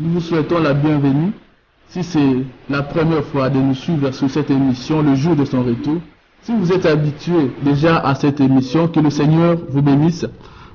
Nous vous souhaitons la bienvenue. Si c'est la première fois de nous suivre sur cette émission, le jour de son retour, si vous êtes habitué déjà à cette émission, que le Seigneur vous bénisse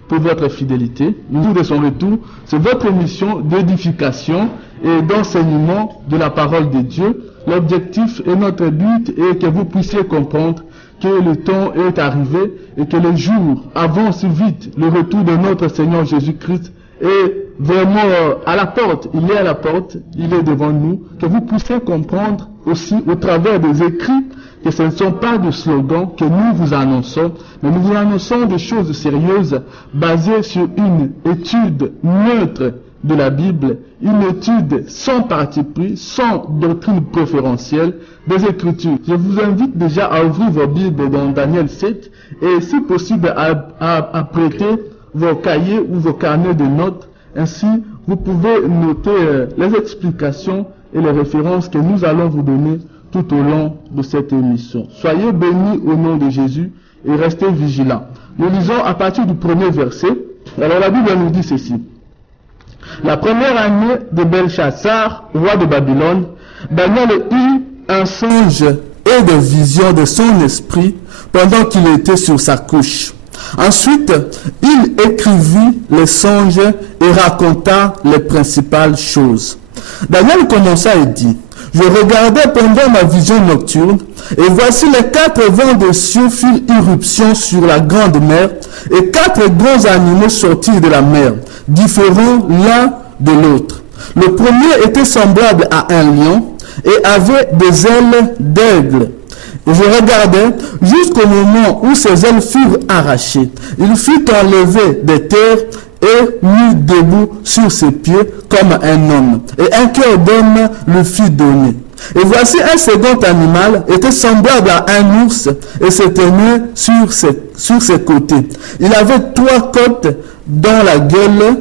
pour votre fidélité. Le jour de son retour, c'est votre émission d'édification et d'enseignement de la parole de Dieu. L'objectif et notre but est que vous puissiez comprendre que le temps est arrivé et que le jour avance vite. Le retour de notre Seigneur Jésus-Christ est vraiment à la porte. Il est à la porte, il est devant nous. Que vous puissiez comprendre aussi au travers des écrits que ce ne sont pas des slogans que nous vous annonçons, mais nous vous annonçons des choses sérieuses basées sur une étude neutre de la Bible, une étude sans parti pris, sans doctrine préférentielle des Écritures. Je vous invite déjà à ouvrir vos Bibles dans Daniel 7 et si possible à prêter vos cahiers ou vos carnets de notes. Ainsi, vous pouvez noter les explications et les références que nous allons vous donner tout au long de cette émission. Soyez bénis au nom de Jésus et restez vigilants. Nous lisons à partir du premier verset. Alors la Bible nous dit ceci. La première année de Belchassar, roi de Babylone, Daniel eut un songe et des visions de son esprit pendant qu'il était sur sa couche. Ensuite, il écrivit les songes et raconta les principales choses. Daniel commença et dit, « Je regardais pendant ma vision nocturne, et voici les 4 vents de cieux firent irruption sur la grande mer, et 4 grands animaux sortirent de la mer, différents l'un de l'autre. Le premier était semblable à un lion, et avait des ailes d'aigle. Et je regardais jusqu'au moment où ses ailes furent arrachées. Il fut enlevé des terres et mis debout sur ses pieds comme un homme. Et un cœur d'homme lui fut donné. Et voici un second animal, était semblable à un ours et se tenait sur ses côtés. Il avait 3 côtes dans la gueule,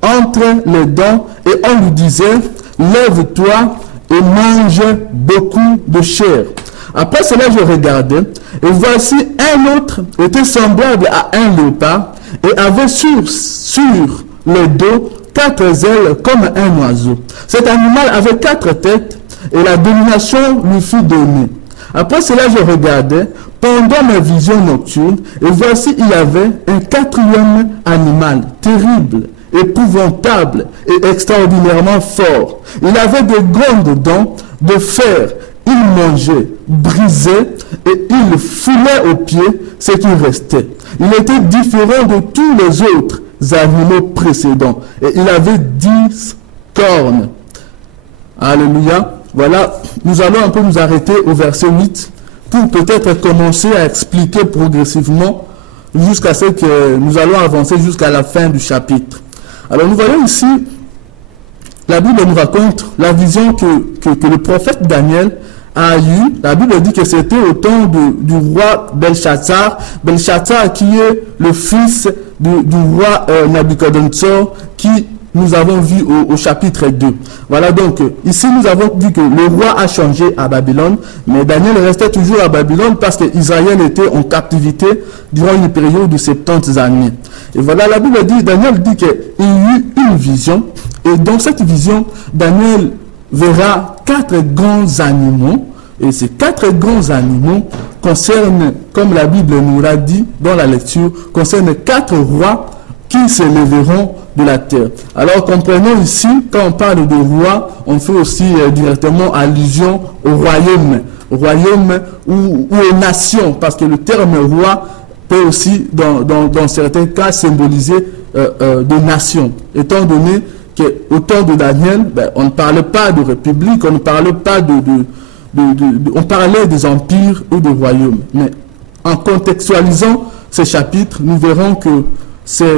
entre les dents, et on lui disait, lève-toi et mange beaucoup de chair. Après cela, je regardais, et voici un autre était semblable à un léopard, et avait sur le dos 4 ailes comme un oiseau. Cet animal avait 4 têtes, et la domination lui fut donnée. Après cela, je regardais pendant ma vision nocturne, et voici il y avait un 4e animal, terrible, épouvantable et extraordinairement fort. Il avait de grandes dents de fer. Il mangeait, brisait et il foulait aux pieds ce qui restait. Il était différent de tous les autres animaux précédents. Et il avait 10 cornes. Alléluia. Voilà, nous allons un peu nous arrêter au verset 8 pour peut-être commencer à expliquer progressivement jusqu'à ce que nous allons avancer jusqu'à la fin du chapitre. Alors nous voyons ici, la Bible nous raconte la vision que le prophète Daniel a eu. La Bible dit que c'était au temps du roi Belchassar. Belchassar qui est le fils du roi Nabuchodonosor qui nous avons vu au chapitre 2. Voilà donc, ici nous avons vu que le roi a changé à Babylone, mais Daniel restait toujours à Babylone parce que Israël était en captivité durant une période de 70 années. Et voilà, la Bible dit, Daniel dit qu'il y eut une vision, et dans cette vision, Daniel verra 4 grands animaux, et ces 4 grands animaux concernent, comme la Bible nous l'a dit dans la lecture, concernent 4 rois qui se lèveront de la terre. Alors comprenons ici, quand on parle de roi, on fait aussi directement allusion au royaume ou aux nations, parce que le terme roi peut aussi, dans certains cas, symboliser des nations, étant donné qu'au temps de Daniel, on ne parlait pas de république, on ne parlait pas on parlait des empires ou des royaumes. Mais en contextualisant ces chapitres, nous verrons que ces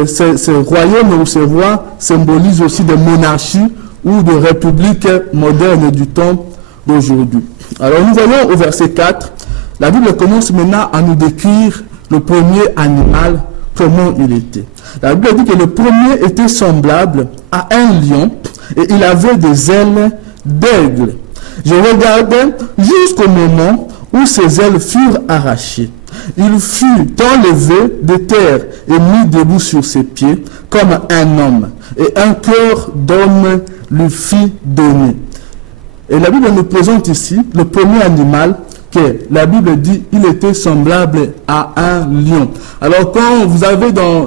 royaumes ou ces rois symbolisent aussi des monarchies ou des républiques modernes du temps d'aujourd'hui. Alors nous voyons au verset 4, la Bible commence maintenant à nous décrire le premier animal, comment il était. La Bible dit que le premier était semblable à un lion et il avait des ailes d'aigle. Je regardais jusqu'au moment où ses ailes furent arrachées. Il fut enlevé de terre et mis debout sur ses pieds comme un homme, et un cœur d'homme lui fut donné. Et la Bible nous présente ici le premier animal que la Bible dit il était semblable à un lion. Alors quand vous avez dans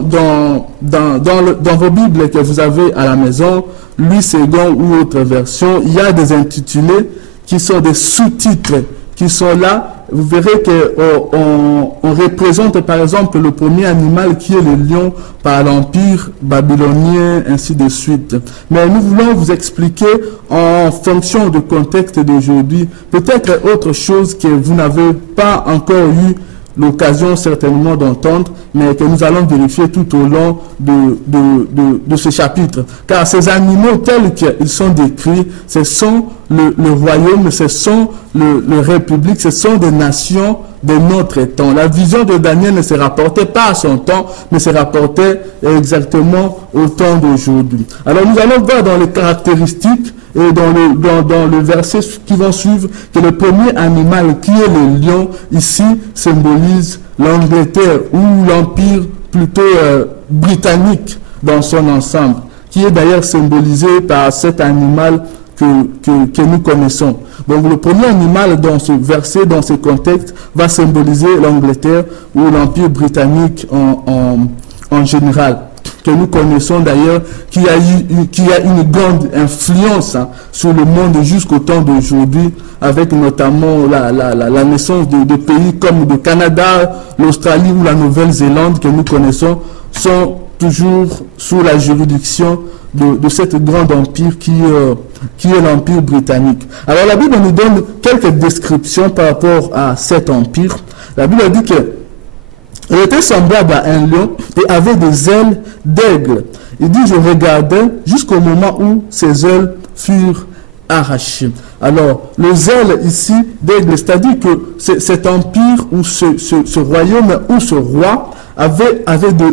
vos Bibles que vous avez à la maison, Louis II ou autre version, il y a des intitulés qui sont des sous-titres qui sont là. Vous verrez qu'on représente par exemple le premier animal qui est le lion par l'empire babylonien, ainsi de suite. Mais nous voulons vous expliquer en fonction du contexte d'aujourd'hui, peut-être autre chose que vous n'avez pas encore eu l'occasion certainement d'entendre, mais que nous allons vérifier tout au long de ce chapitre. Car ces animaux tels qu'ils sont décrits, ce sont le royaume, ce sont le république, ce sont des nations de notre temps. La vision de Daniel ne se rapportait pas à son temps, mais se rapportait exactement au temps d'aujourd'hui. Alors nous allons voir dans les caractéristiques et dans le verset qui va suivre que le premier animal qui est le lion ici symbolise l'Angleterre ou l'empire plutôt britannique dans son ensemble, qui est d'ailleurs symbolisé par cet animal que nous connaissons. Donc le premier animal dans ce verset, dans ce contexte, va symboliser l'Angleterre ou l'empire britannique en général, que nous connaissons d'ailleurs, qui a une grande influence sur le monde jusqu'au temps d'aujourd'hui, avec notamment la naissance de pays comme le Canada, l'Australie ou la Nouvelle-Zélande que nous connaissons, sont toujours sous la juridiction de cet grand empire qui est l'empire britannique. Alors la Bible nous donne quelques descriptions par rapport à cet empire. La Bible dit que il était semblable à un lion et avait des ailes d'aigle. Il dit, je regardais jusqu'au moment où ses ailes furent arrachées. Alors, les ailes ici d'aigle, c'est-à-dire que cet empire ou ce royaume ou ce roi avait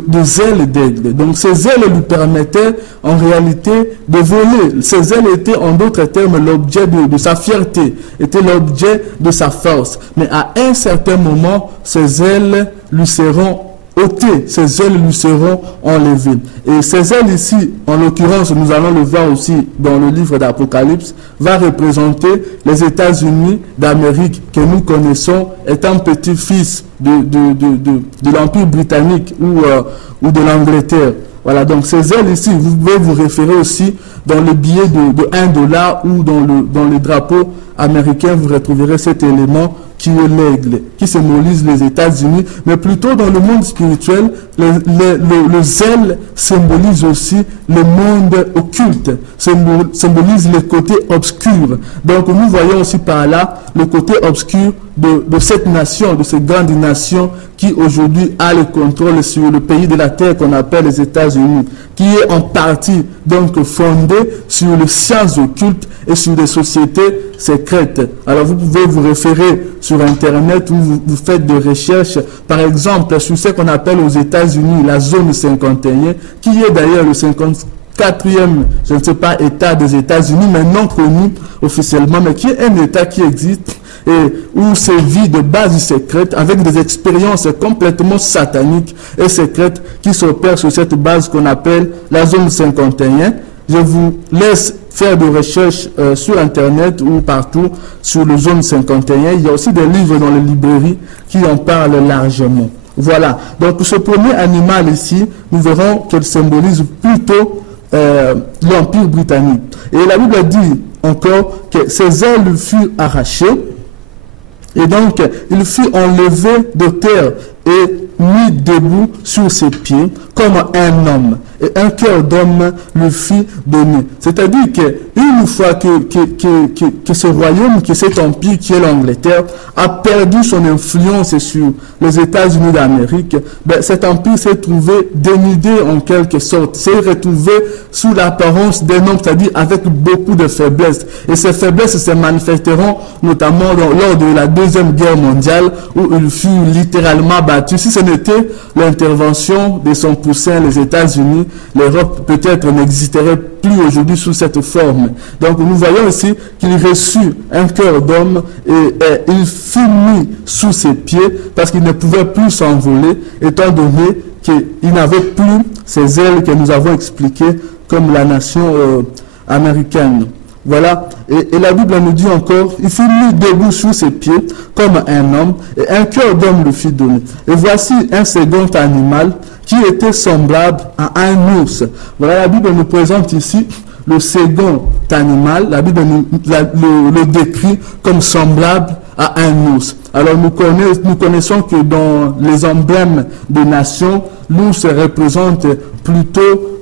des ailes d'aigle. Donc, ces ailes lui permettaient en réalité de voler. Ces ailes étaient en d'autres termes l'objet de sa fierté, étaient l'objet de sa force. Mais à un certain moment, ces ailes lui seront ôtées, ces ailes lui seront enlevées. Et ces ailes ici, en l'occurrence, nous allons le voir aussi dans le livre d'Apocalypse, va représenter les États-Unis d'Amérique que nous connaissons étant petit-fils de l'Empire britannique ou de l'Angleterre. Voilà, donc ces ailes ici, vous pouvez vous référer aussi dans le billet de $1 ou dans le drapeau américain, vous retrouverez cet élément qui est l'aigle, qui symbolise les États-Unis, mais plutôt dans le monde spirituel, les ailes symbolisent aussi le monde occulte, symbolisent le côté obscur. Donc nous voyons aussi par là le côté obscur de cette nation, de cette grande nation qui aujourd'hui a le contrôle sur le pays de la terre qu'on appelle les États-Unis, qui est en partie donc fondée sur les sciences occultes et sur des sociétés secrètes. Alors vous pouvez vous référer sur Internet où vous faites des recherches, par exemple sur ce qu'on appelle aux États-Unis la zone 51, qui est d'ailleurs le 54e, je ne sais pas, État des États-Unis, mais non connu officiellement, mais qui est un État qui existe et où sévit de bases secrètes avec des expériences complètement sataniques et secrètes qui s'opèrent sur cette base qu'on appelle la zone 51. Je vous laisse faire des recherches sur Internet ou partout sur le zone 51. Il y a aussi des livres dans les librairies qui en parlent largement. Voilà. Donc, ce premier animal ici, nous verrons qu'elle symbolise plutôt l'Empire britannique. Et la Bible dit encore que ses ailes furent arrachées et donc il fut enlevé de terre et mis debout sur ses pieds comme un homme, et un cœur d'homme lui fut donné. C'est-à-dire qu'une fois que ce royaume, que cet empire qui est l'Angleterre, a perdu son influence sur les États-Unis d'Amérique, ben, cet empire s'est trouvé dénudé en quelque sorte, s'est retrouvé sous l'apparence d'un homme, c'est-à-dire avec beaucoup de faiblesses. Et ces faiblesses se manifesteront notamment lors de la Deuxième Guerre mondiale, où il fut littéralement battu. Si ce n'était l'intervention de son poussin, les États-Unis, l'Europe peut-être n'existerait plus aujourd'hui sous cette forme. Donc nous voyons ici qu'il reçut un cœur d'homme et il fut mis sous ses pieds parce qu'il ne pouvait plus s'envoler, étant donné qu'il n'avait plus ces ailes que nous avons expliquées comme la nation américaine. Voilà, et la Bible nous dit encore, il fut mis debout sous ses pieds comme un homme, et un cœur d'homme lui fut donné. Et voici un second animal qui était semblable à un ours. Voilà, la Bible nous présente ici le second animal, la Bible le décrit comme semblable à un ours. Alors nous connaissons que dans les emblèmes des nations, l'ours représente plutôt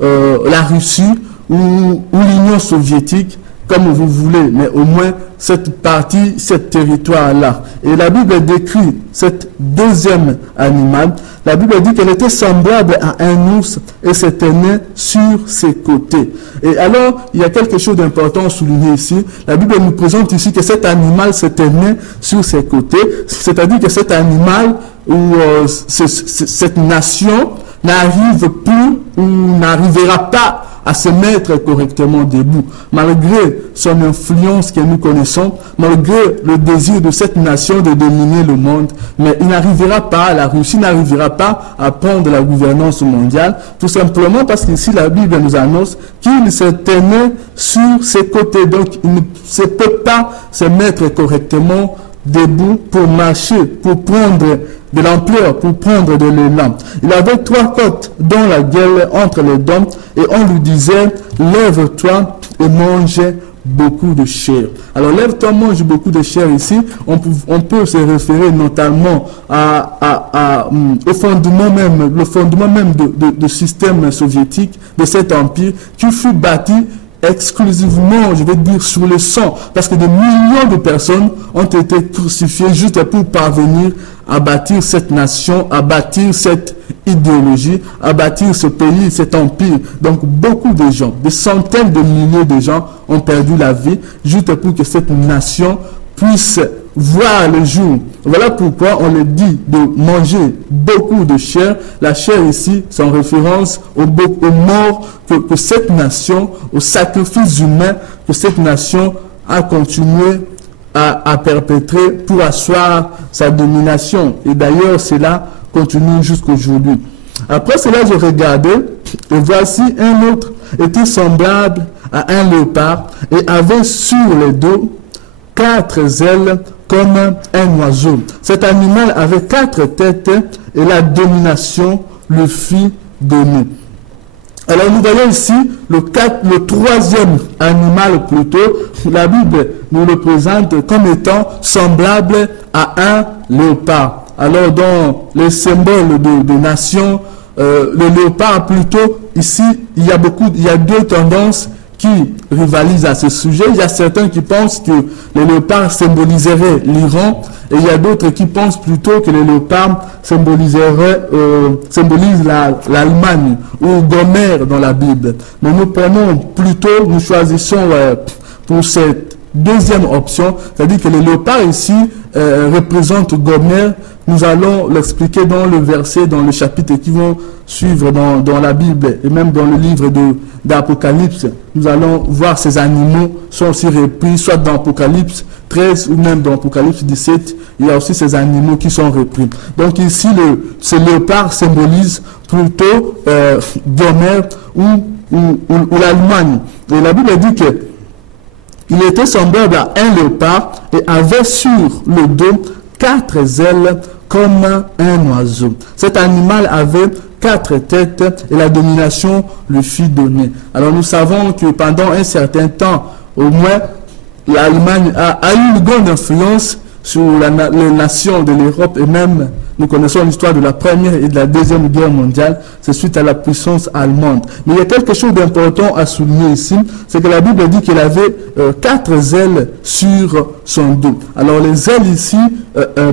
la Russie ou l'Union soviétique, comme vous voulez, mais au moins cette partie, ce territoire-là. Et la Bible décrit cet deuxième animal. La Bible dit qu'elle était semblable à un ours et se tenait sur ses côtés. Et alors, il y a quelque chose d'important à souligner ici. La Bible nous présente ici que cet animal se tenait sur ses côtés, c'est-à-dire que cet animal ou cette nation n'arrive plus ou n'arrivera pas à se mettre correctement debout, malgré son influence que nous connaissons, malgré le désir de cette nation de dominer le monde, mais il n'arrivera pas, la Russie n'arrivera pas à prendre la gouvernance mondiale, tout simplement parce qu'ici la Bible nous annonce qu'il se tenait sur ses côtés, donc il ne se peut pas se mettre correctement debout pour marcher, pour prendre de l'ampleur, pour prendre de l'élan. Il avait 3 côtes dans la gueule entre les dents et on lui disait « Lève-toi et mange beaucoup de chair ». Alors « Lève-toi, mange beaucoup de chair » ici, on peut se référer notamment au fondement même, le fondement même de système soviétique, de cet empire qui fut bâti exclusivement, je vais dire, sur le sang, parce que des millions de personnes ont été crucifiées juste pour parvenir à bâtir cette nation, à bâtir cette idéologie, à bâtir ce pays, cet empire. Donc beaucoup de gens, des centaines de milliers de gens ont perdu la vie juste pour que cette nation puisse voir le jour. Voilà pourquoi on le dit de manger beaucoup de chair. La chair ici, c'est en référence aux morts que cette nation, au sacrifice humain que cette nation a continué à perpétrer pour asseoir sa domination. Et d'ailleurs, cela continue jusqu'aujourd'hui. Après cela, je regardais, et voici un autre était semblable à un léopard et avait sur le dos 4 ailes comme un oiseau. Cet animal avait 4 têtes et la domination le fit donner. Alors nous voyons ici le 3e animal plutôt. La Bible nous le présente comme étant semblable à un léopard. Alors dans les symboles de nation, le léopard plutôt, ici il y a 2 tendances qui rivalisent à ce sujet. Il y a certains qui pensent que le léopard symboliserait l'Iran et il y a d'autres qui pensent plutôt que le léopard symbolise l'Allemagne ou Gomère dans la Bible. Mais nous choisissons pour cette deuxième option, c'est-à-dire que le léopard ici représente Gomère. Nous allons l'expliquer dans le verset, dans le chapitre qui vont suivre dans la Bible et même dans le livre d'Apocalypse. Nous allons voir ces animaux sont aussi repris, soit dans Apocalypse 13 ou même dans Apocalypse 17. Il y a aussi ces animaux qui sont repris. Donc ici, ce léopard symbolise plutôt Gomère ou l'Allemagne. Et la Bible dit que il était semblable à un léopard et avait sur le dos 4 ailes comme un oiseau. Cet animal avait 4 têtes et la domination lui fit donner. Alors nous savons que pendant un certain temps, au moins, l'Allemagne a eu une grande influence sur les nations de l'Europe et même nous connaissons l'histoire de la Première et de la Deuxième Guerre mondiale, c'est suite à la puissance allemande. Mais il y a quelque chose d'important à souligner ici, c'est que la Bible dit qu'il avait 4 ailes sur son dos. Alors les ailes ici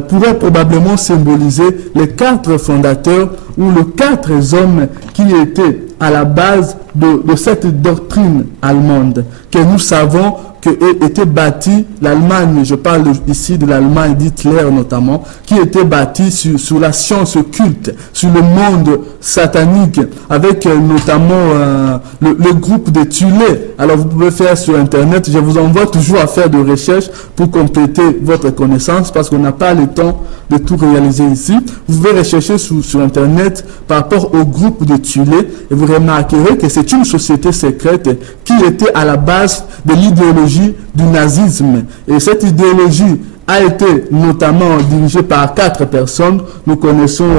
pourraient probablement symboliser les 4 fondateurs ou les 4 hommes qui étaient à la base de cette doctrine allemande, que nous savons que était bâtie l'Allemagne, je parle ici de l'Allemagne d'Hitler notamment, qui était bâtie sur la science occulte, sur le monde satanique, avec notamment le groupe de Thulé. Alors vous pouvez faire sur Internet, je vous envoie toujours à faire des recherches pour compléter votre connaissance, parce qu'on n'a pas le temps de tout réaliser ici. Vous pouvez rechercher sur Internet par rapport au groupe de Thulé, et vous remarquerez que c'est une société secrète qui était à la base de l'idéologie du nazisme. Et cette idéologie a été notamment dirigée par 4 personnes. Nous connaissons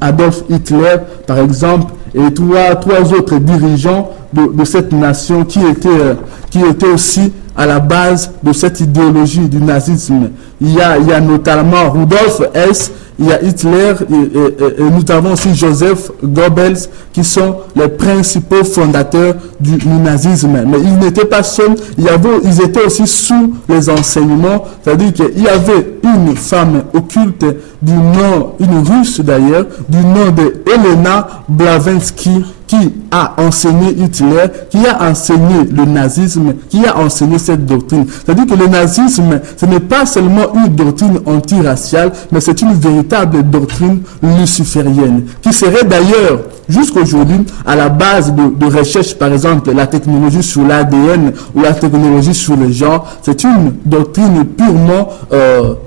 Adolf Hitler, par exemple, et trois autres dirigeants de cette nation qui étaient aussi à la base de cette idéologie du nazisme. Il y a notamment Rudolf Hess, il y a Hitler et nous avons aussi Joseph Goebbels qui sont les principaux fondateurs du nazisme. Mais ils n'étaient pas seuls, ils étaient aussi sous les enseignements, c'est-à-dire qu'il y avait une femme occulte du nom, une russe d'ailleurs, du nom de Elena Blavatsky, qui a enseigné Hitler, qui a enseigné le nazisme, qui a enseigné cette doctrine. C'est-à-dire que le nazisme, ce n'est pas seulement une doctrine anti-raciale, mais c'est une véritable doctrine luciférienne, qui serait d'ailleurs, jusqu'aujourd'hui, à la base de recherches, par exemple, la technologie sur l'ADN ou la technologie sur le genre. C'est une doctrine purement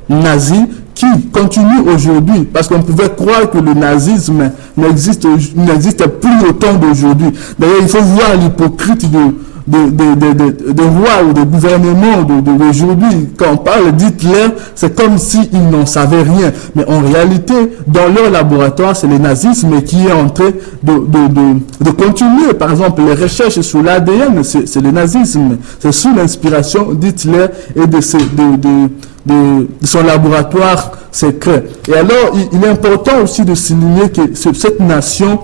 nazie, qui continue aujourd'hui, parce qu'on pouvait croire que le nazisme n'existe plus autant d'aujourd'hui. D'ailleurs, il faut voir l'hypocrite des rois ou des gouvernements d'aujourd'hui. Quand on parle d'Hitler, c'est comme s'ils n'en savaient rien. Mais en réalité, dans leur laboratoire, c'est le nazisme qui est en train de continuer. Par exemple, les recherches sur l'ADN, c'est le nazisme. C'est sous l'inspiration d'Hitler et de son laboratoire secret. Et alors, il est important aussi de souligner que cette nation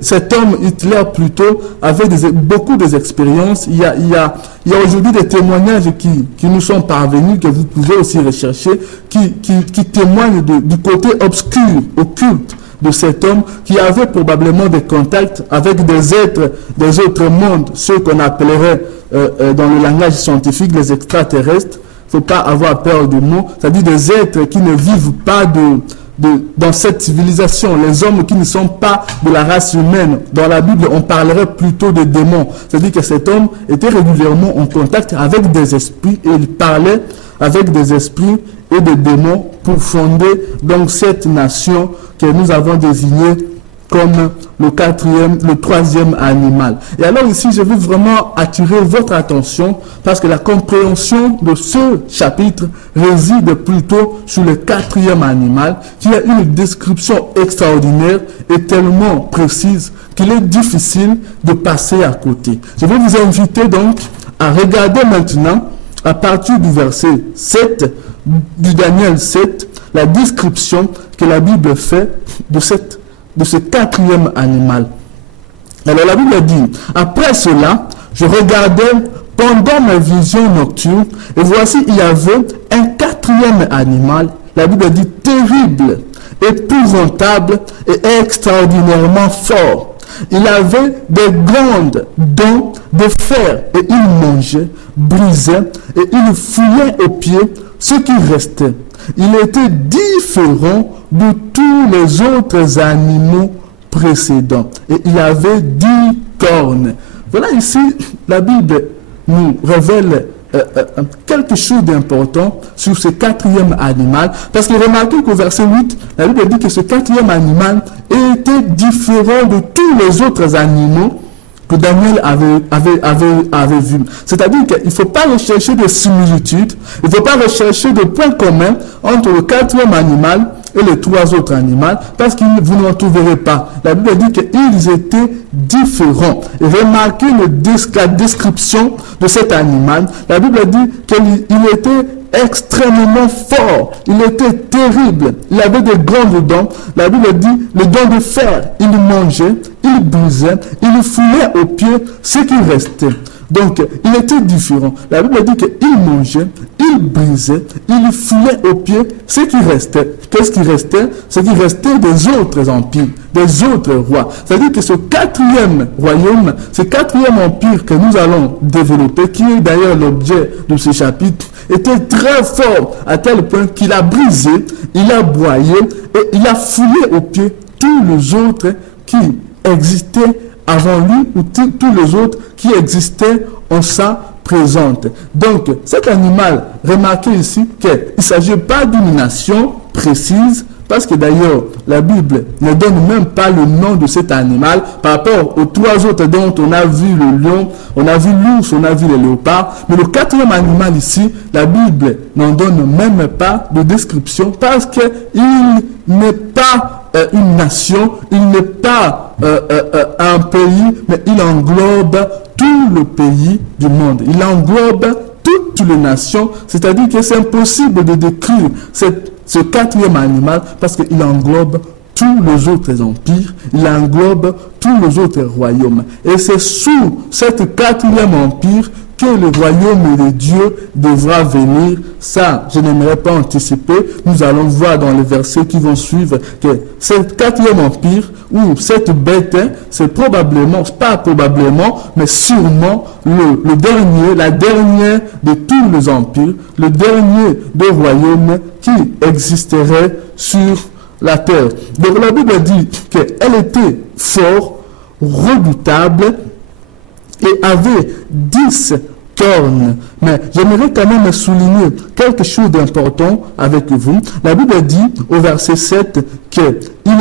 cet homme Hitler plutôt, avait beaucoup d'expériences. Il y a aujourd'hui des témoignages qui nous sont parvenus, que vous pouvez aussi rechercher, qui témoignent du côté obscur, occulte de cet homme, qui avait probablement des contacts avec des êtres des autres mondes, ceux qu'on appellerait dans le langage scientifique les extraterrestres. Il ne faut pas avoir peur du mot, c'est-à-dire des êtres qui ne vivent pas dans cette civilisation, les hommes qui ne sont pas de la race humaine. Dans la Bible, on parlerait plutôt de démons. C'est-à-dire que cet homme était régulièrement en contact avec des esprits et il parlait avec des esprits et des démons pour fonder donc cette nation que nous avons désignée comme le troisième animal. Et alors ici, je veux vraiment attirer votre attention parce que la compréhension de ce chapitre réside plutôt sur le 4e animal, qui a une description extraordinaire et tellement précise qu'il est difficile de passer à côté. Je vais vous inviter donc à regarder maintenant, à partir du verset 7, du Daniel 7, la description que la Bible fait de ce 4e animal. Alors la Bible dit, après cela, je regardais pendant mes visions nocturnes, et voici, il y avait un 4e animal, la Bible dit terrible, épouvantable et extraordinairement fort. Il avait des grandes dents de fer, et il mangeait, brisait, et il fouillait aux pieds ce qui restait. Il était différent de tous les autres animaux précédents. Et il avait 10 cornes. Voilà ici, la Bible nous révèle quelque chose d'important sur ce 4e animal. Parce que remarquez qu'au verset 8, la Bible dit que ce 4e animal était différent de tous les autres animaux que Daniel avait vu. C'est-à-dire qu'il ne faut pas rechercher de similitudes, il ne faut pas rechercher de points communs entre le 4e animal et les 3 autres animaux, parce que vous n'en trouverez pas. La Bible dit qu'ils étaient différents. Et remarquez la description de cet animal. La Bible dit qu'il était extrêmement fort. Il était terrible. Il avait des grandes dents. La Bible dit, les dents de fer, il mangeait, il brisait, il foulait aux pieds ce qui restait. Donc, il était différent. La Bible dit qu'il mangeait, il il brisait, il foulait aux pieds ce qui restait. Qu'est-ce qui restait? Ce qui restait des autres empires, des autres rois. C'est-à-dire que ce quatrième royaume, ce quatrième empire que nous allons développer, qui est d'ailleurs l'objet de ce chapitre, était très fort à tel point qu'il a brisé, il a broyé et il a foulé aux pieds tous les autres qui existaient avant lui ou tous les autres qui existaient en sa présente. Donc, cet animal, remarquez ici qu'il ne s'agit pas d'une nation précise, parce que d'ailleurs, la Bible ne donne même pas le nom de cet animal par rapport aux trois autres dont on a vu le lion, on a vu l'ours, on a vu le léopard. Mais le quatrième animal ici, la Bible n'en donne même pas de description parce qu'il n'est pas une nation, il n'est pas un pays, mais il englobe tout le pays du monde. Il englobe toutes les nations, c'est-à-dire que c'est impossible de décrire ce quatrième animal parce qu'il englobe tous les autres empires, il englobe tous les autres royaumes. Et c'est sous cet quatrième empire que le royaume de Dieu devra venir. Ça, je n'aimerais pas anticiper. Nous allons voir dans les versets qui vont suivre que ce quatrième empire, ou cette bête, c'est probablement, pas probablement, mais sûrement le dernier, la dernière de tous les empires, le dernier des royaumes qui existerait sur la terre. Donc la Bible dit qu'elle était fort, redoutable, et avait 10 cornes. Mais j'aimerais quand même souligner quelque chose d'important avec vous. La Bible dit au verset 7 qu'il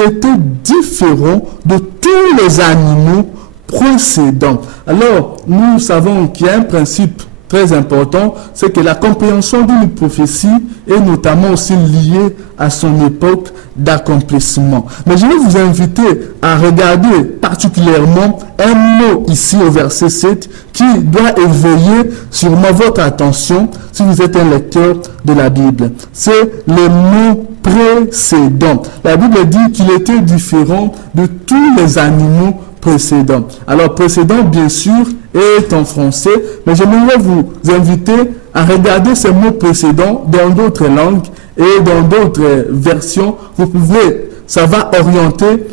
était différent de tous les animaux précédents. Alors, nous savons qu'il y a un principe très important, c'est que la compréhension d'une prophétie est notamment aussi liée à son époque d'accomplissement. Mais je vais vous inviter à regarder particulièrement un mot ici au verset 7 qui doit éveiller sûrement votre attention si vous êtes un lecteur de la Bible. C'est le mot précédent. La Bible dit qu'il était différent de tous les animaux précédent. Alors, précédent, bien sûr, est en français, mais j'aimerais vous inviter à regarder ce mot précédent dans d'autres langues et dans d'autres versions. Vous pouvez, ça va orienter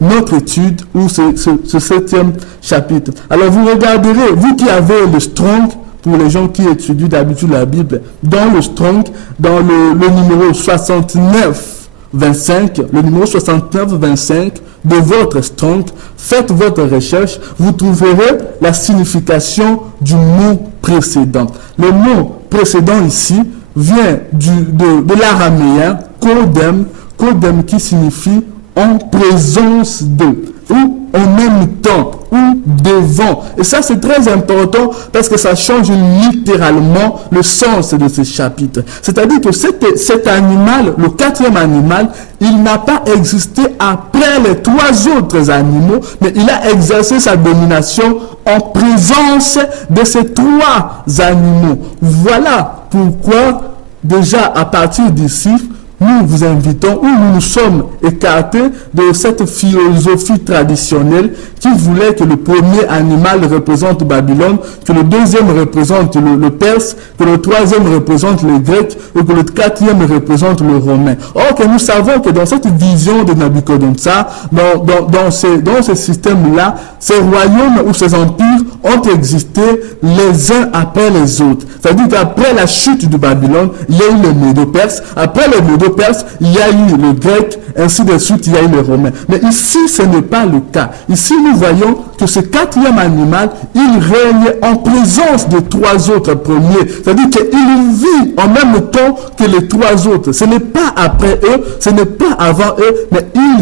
notre étude ou ce 7e chapitre. Alors, vous regarderez, vous qui avez le Strong, pour les gens qui étudient d'habitude la Bible, dans le Strong, dans le numéro 69-25, le numéro 69-25 de votre Strong, faites votre recherche, vous trouverez la signification du mot précédent. Le mot précédent ici vient de l'araméen kodem, kodem qui signifie en présence de, ou en même temps, ou devant. Et ça, c'est très important parce que ça change littéralement le sens de ce chapitre. C'est-à-dire que cet animal, le quatrième animal, il n'a pas existé après les trois autres animaux, mais il a exercé sa domination en présence de ces trois animaux. Voilà pourquoi, déjà à partir d'ici, nous vous invitons, ou nous nous sommes écartés de cette philosophie traditionnelle qui voulait que le premier animal représente Babylone, que le deuxième représente le Perse, que le troisième représente le Grec, et que le quatrième représente le Romain. Or que nous savons que dans cette vision de Nabucodonosor, dans ce système-là, ces royaumes ou ces empires ont existé les uns après les autres. C'est-à-dire qu'après la chute de Babylone, il y a eu le Médo-Perse, après le Médo-Perse, il y a eu le grec, ainsi de suite, il y a eu le romain. Mais ici, ce n'est pas le cas. Ici, nous voyons que ce quatrième animal, il règne en présence de trois autres premiers. C'est-à-dire qu'il vit en même temps que les trois autres. Ce n'est pas après eux, ce n'est pas avant eux, mais il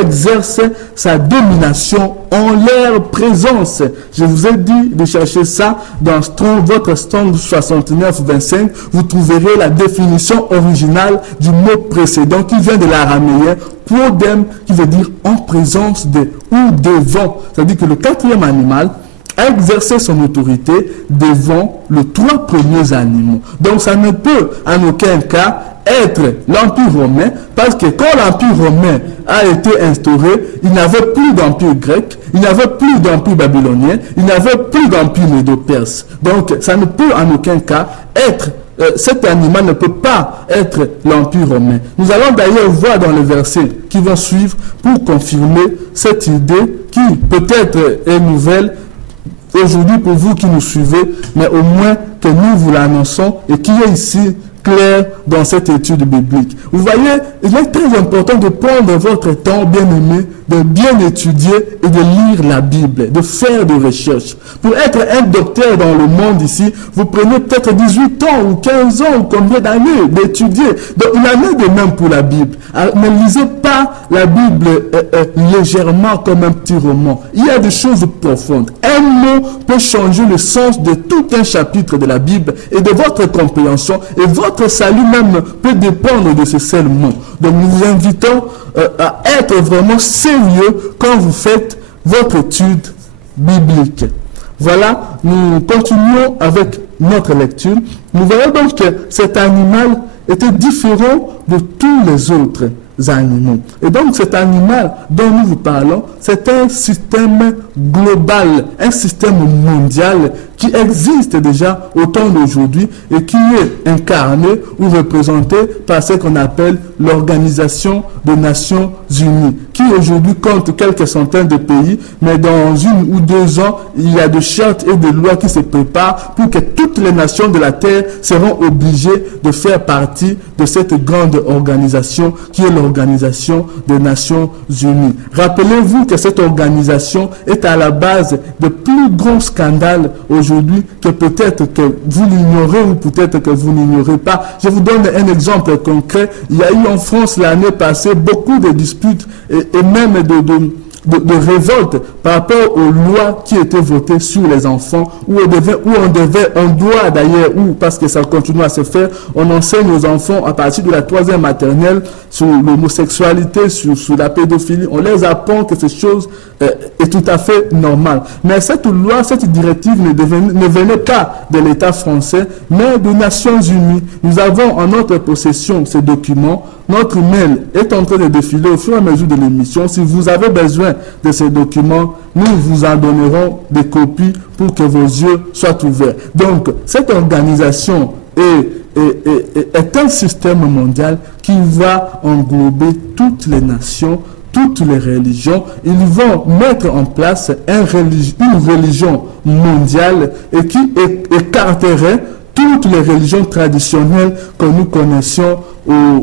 exerce sa domination en leur présence. Je vous ai dit de chercher ça dans votre Strong 69-25. Vous trouverez la définition originale du mot précédent qui vient de l'araméen podem, qui veut dire en présence de ou devant. C'est-à-dire que le quatrième animal a exercé son autorité devant les trois premiers animaux. Donc ça ne peut en aucun cas être l'Empire romain, parce que quand l'Empire romain a été instauré, il n'y avait plus d'Empire grec, il n'y avait plus d'Empire babylonien, il n'y avait plus d'Empire médo-perse. Donc ça ne peut en aucun cas être cet animal ne peut pas être l'Empire romain. Nous allons d'ailleurs voir dans les versets qui vont suivre pour confirmer cette idée qui peut-être est nouvelle aujourd'hui pour vous qui nous suivez, mais au moins que nous vous l'annonçons et qui est ici clair dans cette étude biblique. Vous voyez, il est très important de prendre votre temps, bien-aimé, de bien étudier et de lire la Bible, de faire des recherches. Pour être un docteur dans le monde ici, vous prenez peut-être 18 ans ou 15 ans ou combien d'années d'étudier. Donc il en est de même pour la Bible. Alors, ne lisez pas la Bible légèrement comme un petit roman. Il y a des choses profondes. Un mot peut changer le sens de tout un chapitre de la Bible et de votre compréhension, et votre salut même peut dépendre de ce seul mot. Donc nous vous invitons à être vraiment sérieux quand vous faites votre étude biblique. Voilà, nous continuons avec notre lecture. Nous voyons donc que cet animal était différent de tous les autres animaux. Et donc cet animal dont nous vous parlons, c'est un système global, un système mondial qui existe déjà au temps d'aujourd'hui et qui est incarné ou représenté par ce qu'on appelle l'Organisation des Nations Unies, qui aujourd'hui compte quelques centaines de pays, mais dans 1 ou 2 ans, il y a des chartes et des lois qui se préparent pour que toutes les nations de la Terre seront obligées de faire partie de cette grande organisation qui est l'Organisation des Nations Unies. Rappelez-vous que cette organisation est à la base de plus gros scandales aujourd'hui que peut-être que vous l'ignorez ou peut-être que vous n'ignorez pas. Je vous donne un exemple concret. Il y a eu en France l'année passée beaucoup de disputes et même de révolte par rapport aux lois qui étaient votées sur les enfants, où on doit d'ailleurs, ou parce que ça continue à se faire, on enseigne aux enfants à partir de la 3e maternelle sur l'homosexualité, sur la pédophilie. On les apprend que ces choses est tout à fait normale. Mais cette loi, cette directive ne venait pas de l'État français, mais des Nations Unies. Nous avons en notre possession ces documents. Notre mail est en train de défiler au fur et à mesure de l'émission. Si vous avez besoin de ces documents, nous vous en donnerons des copies pour que vos yeux soient ouverts. Donc, cette organisation est un système mondial qui va englober toutes les nations, toutes les religions. Ils vont mettre en place une religion mondiale et qui écarterait toutes les religions traditionnelles que nous connaissons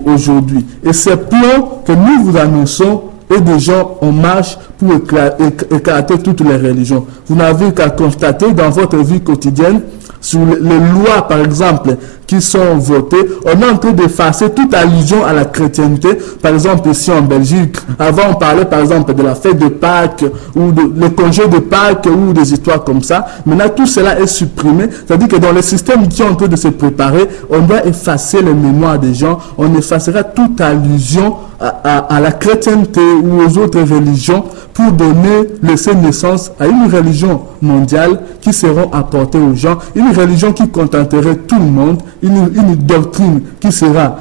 aujourd'hui. Et ce plan que nous vous annonçons est déjà en marche pour écarter toutes les religions. Vous n'avez qu'à constater dans votre vie quotidienne, sur les lois par exemple qui sont votées, on est en train d'effacer toute allusion à la chrétienté. Par exemple ici en Belgique, avant on parlait par exemple de la fête de Pâques ou le congé de Pâques ou des histoires comme ça. Maintenant tout cela est supprimé, c'est-à-dire que dans le système qui est en train de se préparer, on doit effacer les mémoires des gens, on effacera toute allusion à la chrétienté ou aux autres religions pour laisser naissance à une religion mondiale qui sera apportée aux gens, une religion qui contenterait tout le monde, une doctrine qui sera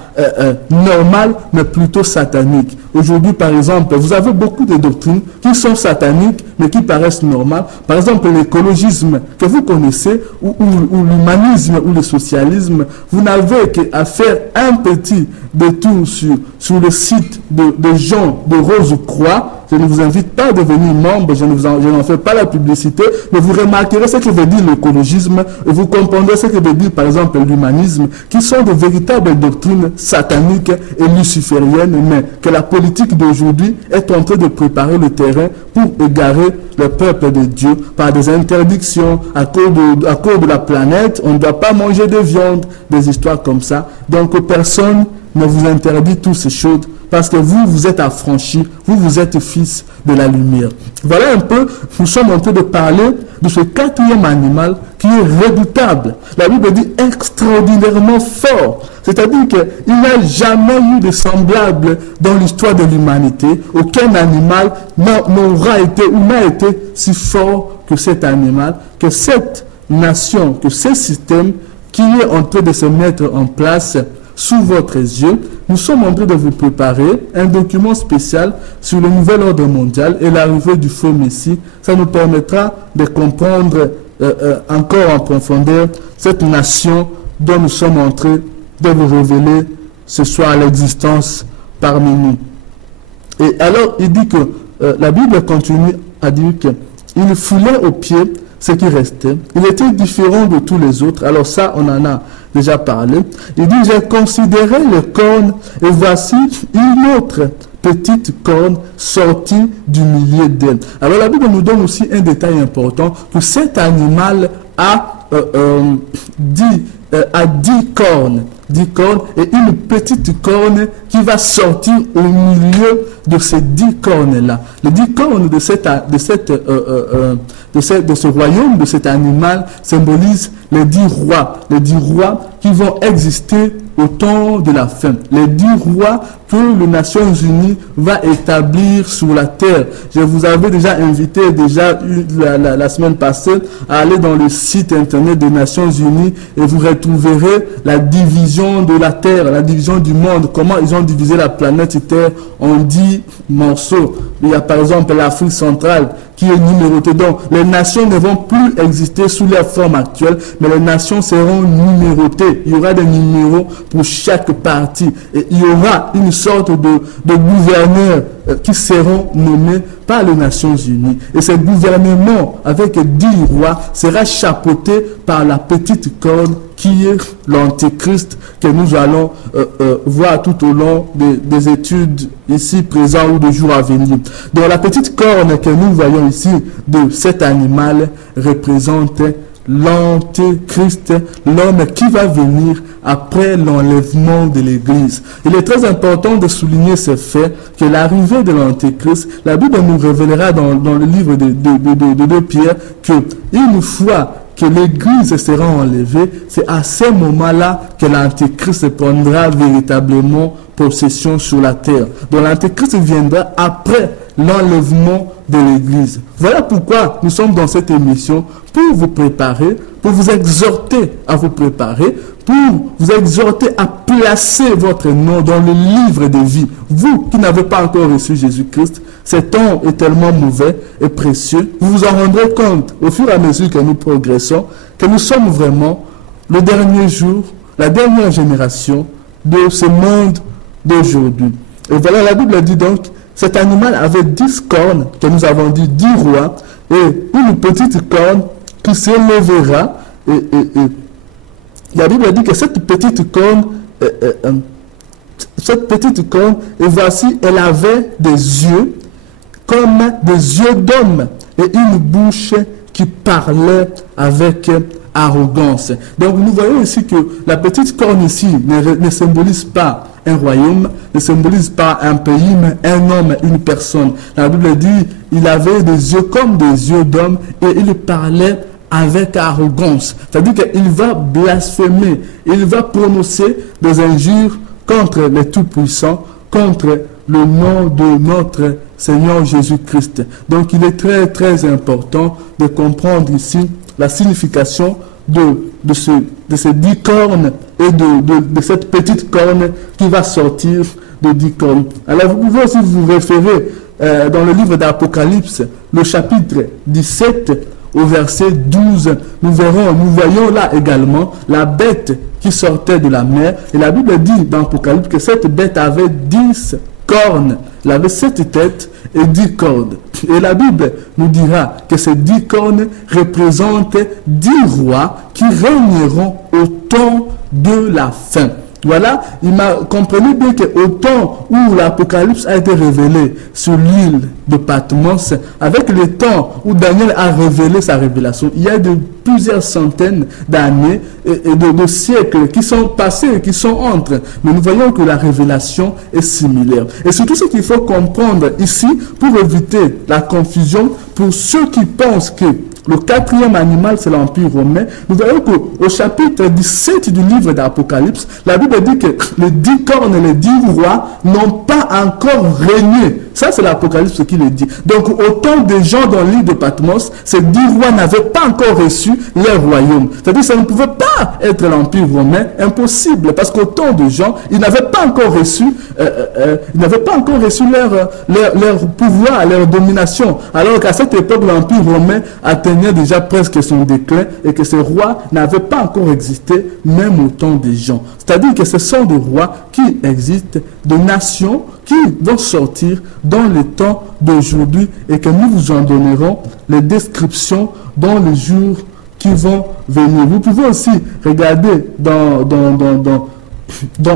normale mais plutôt satanique. Aujourd'hui par exemple, vous avez beaucoup de doctrines qui sont sataniques mais qui paraissent normales. Par exemple l'écologisme que vous connaissez ou l'humanisme ou le socialisme, vous n'avez qu'à faire un petit détour sur le site de Jean de Rose-Croix. Je ne vous invite pas à devenir membre, je n'en fais pas la publicité, mais vous remarquerez ce que veut dire l'écologisme et vous comprendrez ce que veut dire par exemple l'humanisme, qui sont de véritables doctrines sataniques et lucifériennes, mais que la politique d'aujourd'hui est en train de préparer le terrain pour égarer le peuple de Dieu par des interdictions à cause de la planète. On ne doit pas manger de viande, des histoires comme ça. Donc personne ne vous interdit toutes ces choses parce que vous êtes affranchis, vous êtes fils de la lumière. Voilà un peu, nous sommes en train de parler de ce 4e animal qui est redoutable. La Bible dit extraordinairement fort. C'est-à-dire qu'il n'y a jamais eu de semblable dans l'histoire de l'humanité. Aucun animal n'aura été ou n'a été si fort que cet animal, que cette nation, que ce système qui est en train de se mettre en place sous votre yeux. Nous sommes en train de vous préparer un document spécial sur le nouvel ordre mondial et l'arrivée du faux Messie. Ça nous permettra de comprendre encore en profondeur cette nation dont nous sommes en train de vous révéler ce soir l'existence parmi nous. Et alors, il dit que la Bible continue à dire qu'il foulait aux pieds ce qui restait. Il était différent de tous les autres. Alors ça, on en a déjà parlé. Il dit, j'ai considéré les cornes et voici une autre petite corne sortie du milieu d'elle. Alors la Bible nous donne aussi un détail important, que cet animal a 10 cornes. 10 cornes et une petite corne qui va sortir au milieu de ces 10 cornes-là. Les 10 cornes de ce royaume, de cet animal, symbolisent les 10 rois. Les 10 rois qui vont exister au temps de la fin. Les 10 rois que les Nations Unies va établir sur la terre. Je vous avais déjà invité, la semaine passée, à aller dans le site internet des Nations Unies et vous retrouverez la division de la terre, la division du monde, comment ils ont divisé la planète Terre en 10 morceaux. Il y a par exemple l'Afrique centrale qui est numérotée. Donc les nations ne vont plus exister sous leur forme actuelle, mais les nations seront numérotées. Il y aura des numéros pour chaque partie. Et il y aura une sorte de gouverneurs qui seront nommés par les Nations Unies. Et ce gouvernement, avec 10 rois, sera chapeauté par la petite corne qui est l'Antéchrist que nous allons voir tout au long des études ici présentes ou des jours à venir. Donc la petite corne que nous voyons ici de cet animal représente l'Antéchrist, l'homme qui va venir après l'enlèvement de l'Église. Il est très important de souligner ce fait que l'arrivée de l'Antéchrist, la Bible nous révélera dans le livre de 2 Pierre que une fois que l'Église sera enlevée, c'est à ce moment-là que l'Antéchrist prendra véritablement possession sur la terre. Donc l'Antéchrist viendra après l'enlèvement de l'Église. Voilà pourquoi nous sommes dans cette émission, pour vous préparer, pour vous exhorter à vous préparer, pour vous exhorter à placer votre nom dans le livre de vie. Vous qui n'avez pas encore reçu Jésus-Christ, cet temps est tellement mauvais et précieux. Vous vous en rendrez compte au fur et à mesure que nous progressons, que nous sommes vraiment le dernier jour, la dernière génération de ce monde d'aujourd'hui. Et voilà, la Bible dit donc, cet animal avait 10 cornes, que nous avons dit 10 rois, et une petite corne qui s'élèvera. Et la Bible dit que cette petite corne, et voici, elle avait des yeux comme des yeux d'homme et une bouche qui parlait avec arrogance. Donc nous voyons ici que la petite corne ici ne symbolise pas un royaume, ne symbolise pas un pays, mais un homme, une personne. La Bible dit, il avait des yeux comme des yeux d'homme et il parlait avec arrogance. C'est-à-dire qu'il va blasphémer, il va prononcer des injures contre les tout-puissants, contre le nom de notre Seigneur Jésus-Christ. Donc il est très très important de comprendre ici la signification de ces 10 cornes et de cette petite corne qui va sortir de 10 cornes. Alors vous pouvez aussi vous référer dans le livre d'Apocalypse, le chapitre 17 au verset 12, nous voyons là également la bête qui sortait de la mer. Et la Bible dit dans l'Apocalypse que cette bête avait 10 cornes. Elle avait 7 têtes et 10 cornes. Et la Bible nous dira que ces 10 cornes représentent 10 rois qui régneront au temps de la fin. Voilà, il m'a compris bien qu'au temps où l'Apocalypse a été révélé sur l'île de Patmos, avec le temps où Daniel a révélé sa révélation, il y a plusieurs centaines d'années et de siècles qui sont passés, qui sont entre. Mais nous voyons que la révélation est similaire. Et surtout ce qu'il faut comprendre ici, pour éviter la confusion, pour ceux qui pensent que le 4e animal, c'est l'Empire romain. Nous voyons qu'au chapitre 17 du livre d'Apocalypse, la Bible dit que les 10 cornes et les 10 rois n'ont pas encore régné Ça, c'est l'Apocalypse qui le dit. Donc, autant de gens dans l'île de Patmos, ces 10 rois n'avaient pas encore reçu leur royaume. C'est-à-dire que ça ne pouvait pas être l'Empire romain, impossible, parce qu'autant de gens, ils n'avaient pas encore reçu, leur pouvoir, leur domination. Alors qu'à cette époque, l'Empire romain atteignait déjà presque son déclin et que ces rois n'avaient pas encore existé, même autant de gens. C'est-à-dire que ce sont des rois qui existent, de nations qui vont sortir dans les temps d'aujourd'hui et que nous vous en donnerons les descriptions dans les jours qui vont venir. Vous pouvez aussi regarder dans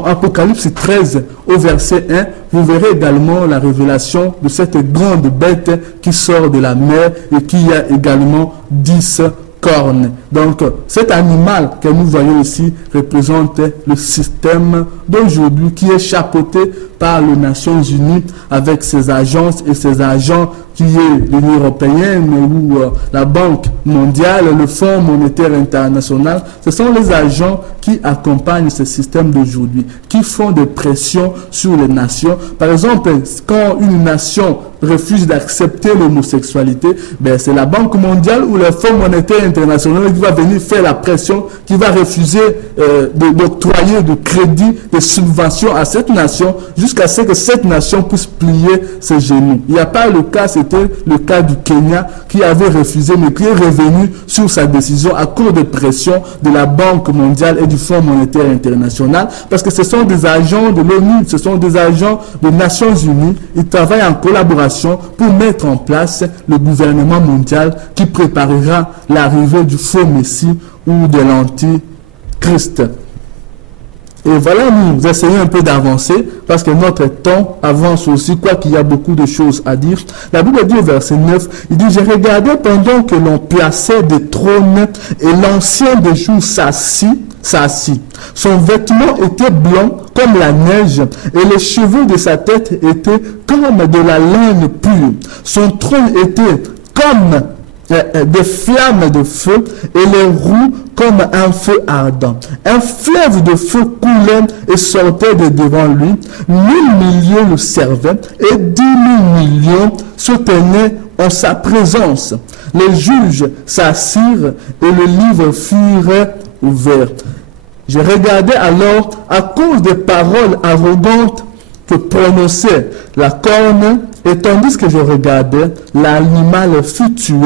Apocalypse 13 au verset 1, vous verrez également la révélation de cette grande bête qui sort de la mer et qui a également 10 cornes. Donc, cet animal que nous voyons ici représente le système d'aujourd'hui qui est chapeauté par les Nations Unies avec ses agences et ses agents qui est l'Union européenne ou la Banque mondiale, le Fonds monétaire international. Ce sont les agents qui accompagnent ce système d'aujourd'hui, qui font des pressions sur les nations. Par exemple, quand une nation refuse d'accepter l'homosexualité, ben c'est la Banque mondiale ou le Fonds monétaire international qui va venir faire la pression, qui va refuser d'octroyer de crédit, de subventions à cette nation jusqu'à ce que cette nation puisse plier ses genoux. Il n'y a pas le cas, c'était le cas du Kenya qui avait refusé, mais qui est revenu sur sa décision à cause de pression de la Banque mondiale et du Fonds monétaire international, parce que ce sont des agents de l'ONU, ce sont des agents des Nations Unies. Ils travaillent en collaboration pour mettre en place le gouvernement mondial qui préparera l'arrivée du faux Messie ou de l'Antichrist. Et voilà, nous essayons un peu d'avancer parce que notre temps avance aussi, quoi qu'il y a beaucoup de choses à dire. La Bible dit au verset 9, il dit « J'ai regardé pendant que l'on plaçait des trônes et l'ancien des jours s'assit. Son vêtement était blanc comme la neige et les cheveux de sa tête étaient comme de la laine pure. Son trône était comme des flammes de feu et les roues comme un feu ardent. Un fleuve de feu coulait et sortait de devant lui. 1000 millions le servaient et 10 000 millions se tenaient en sa présence. Les juges s'assirent et le livre fut ouvert. Je regardais alors à cause des paroles arrogantes que prononçait la corne, et tandis que je regardais, l'animal fut tué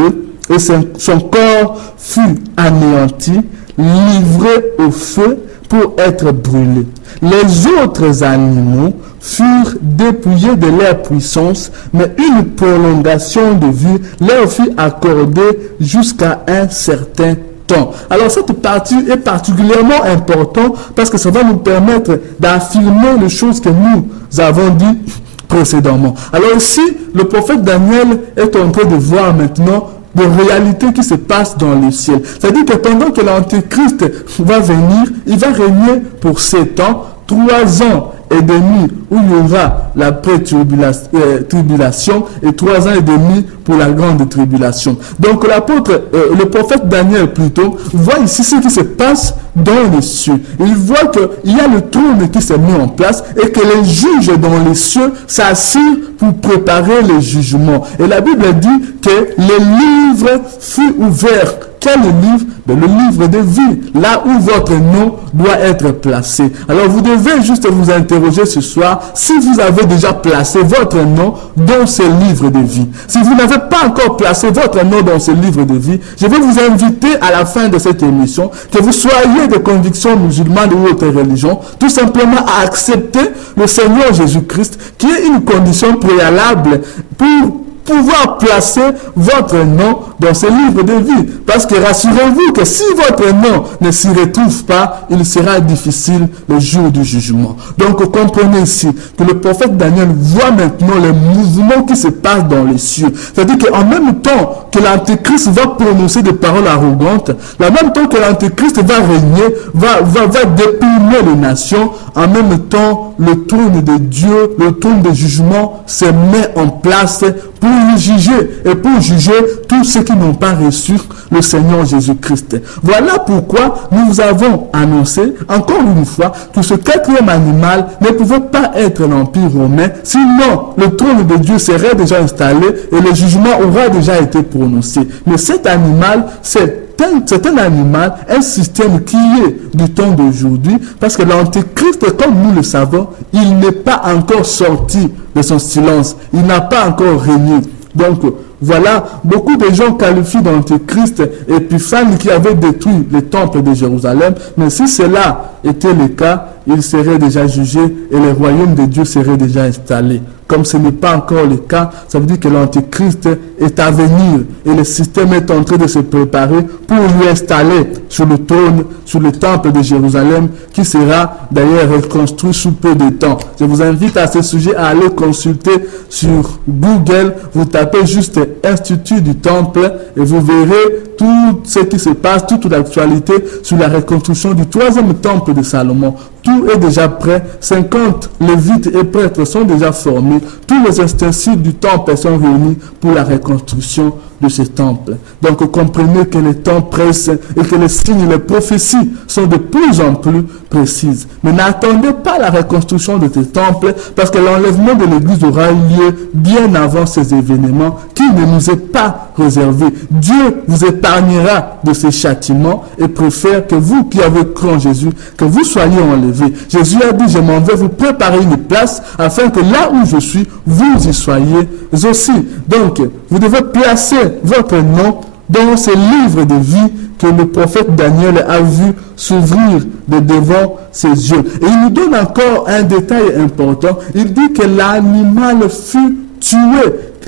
et son corps fut anéanti, livré au feu pour être brûlé. Les autres animaux furent dépouillés de leur puissance, mais une prolongation de vie leur fut accordée jusqu'à un certain temps. Alors cette partie est particulièrement importante parce que ça va nous permettre d'affirmer les choses que nous avons dit précédemment. Alors ici, le prophète Daniel est en train de voir maintenant des réalités qui se passent dans le ciel. C'est-à-dire que pendant que l'Antéchrist va venir, il va régner pour 7 ans, 3 ans et demi où il y aura la pré-tribulation et 3 ans et demi pour la grande tribulation. Donc le prophète Daniel plutôt, voit ici ce qui se passe dans les cieux. Il voit qu'il y a le trône qui s'est mis en place et que les juges dans les cieux s'assirent pour préparer les jugements. Et la Bible dit que les livres furent ouverts. Quel livre? Le livre de vie, là où votre nom doit être placé. Alors vous devez juste vous interroger ce soir si vous avez déjà placé votre nom dans ce livre de vie. Si vous n'avez pas encore placé votre nom dans ce livre de vie, je vais vous inviter à la fin de cette émission, que vous soyez de conviction musulmane ou autre religion, tout simplement à accepter le Seigneur Jésus-Christ, qui est une condition préalable pour pouvoir placer votre nom dans ce livre de vie. Parce que rassurez-vous que si votre nom ne s'y retrouve pas, il sera difficile le jour du jugement. Donc comprenez ici que le prophète Daniel voit maintenant les mouvements qui se passent dans les cieux. C'est-à-dire qu'en même temps que l'Antéchrist va prononcer des paroles arrogantes, en même temps que l'Antéchrist va régner, va déprimer les nations, en même temps le trône de Dieu, le trône de jugement se met en place pour nous juger et pour juger tous ceux qui n'ont pas reçu le Seigneur Jésus-Christ. Voilà pourquoi nous avons annoncé encore une fois que ce quatrième animal ne pouvait pas être l'Empire romain, sinon le trône de Dieu serait déjà installé et le jugement aura déjà été prononcé. Mais cet animal, c'est un animal, un système qui est du temps d'aujourd'hui, parce que l'Antéchrist, comme nous le savons, il n'est pas encore sorti de son silence, il n'a pas encore régné. Donc, voilà, beaucoup de gens qualifient d'Antéchrist Épiphane qui avait détruit le temple de Jérusalem, mais si cela était le cas, il serait déjà jugé et le royaume de Dieu serait déjà installé. Comme ce n'est pas encore le cas, ça veut dire que l'Antéchrist est à venir et le système est en train de se préparer pour lui installer sur le trône, sur le temple de Jérusalem, qui sera d'ailleurs reconstruit sous peu de temps. Je vous invite à ce sujet à aller consulter sur Google, vous tapez juste Institut du Temple et vous verrez tout ce qui se passe, toute l'actualité sur la reconstruction du troisième temple de Salomon. Tout est déjà prêt, 50 lévites et prêtres sont déjà formés, tous les ustensiles du temple sont réunis pour la reconstruction de ce temple. Donc comprenez que les temps pressent et que les signes, les prophéties sont de plus en plus précises. Mais n'attendez pas la reconstruction de ce temple parce que l'enlèvement de l'église aura eu lieu bien avant ces événements qui ne nous est pas réservé. Dieu vous épargnera de ces châtiments et préfère que vous qui avez cru en Jésus, que vous soyez enlevés. Jésus a dit, je m'en vais vous préparer une place afin que là où je suis, vous y soyez aussi. Donc, vous devez placer votre nom dans ce livre de vie que le prophète Daniel a vu s'ouvrir de devant ses yeux. Et il nous donne encore un détail important. Il dit que l'animal fut tué.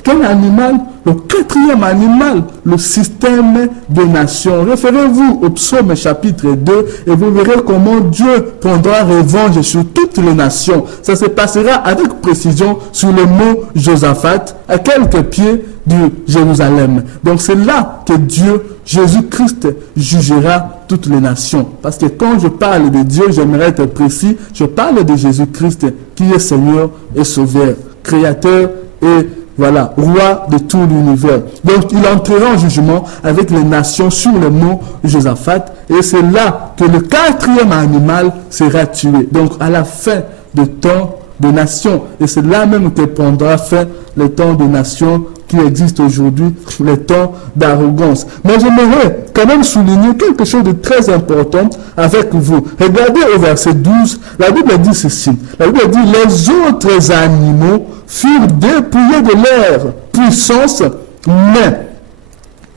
Quel animal? Le quatrième animal, le système des nations. Référez-vous au psaume chapitre 2 et vous verrez comment Dieu prendra revanche sur toutes les nations. Ça se passera avec précision sur le mont Josaphat, à quelques pieds de Jérusalem. Donc c'est là que Dieu, Jésus-Christ, jugera toutes les nations. Parce que quand je parle de Dieu, j'aimerais être précis, je parle de Jésus-Christ qui est Seigneur et Sauveur, Créateur et voilà, roi de tout l'univers. Donc, il entrera en jugement avec les nations sur le mont Josaphat. Et c'est là que le quatrième animal sera tué. Donc, à la fin du temps de nations. Et c'est là même que prendra fin le temps de nations qui existe aujourd'hui, le temps d'arrogance. Mais j'aimerais quand même souligner quelque chose de très important avec vous. Regardez au verset 12, la Bible dit ceci. La Bible dit, les autres animaux furent dépouillés de leur puissance, mais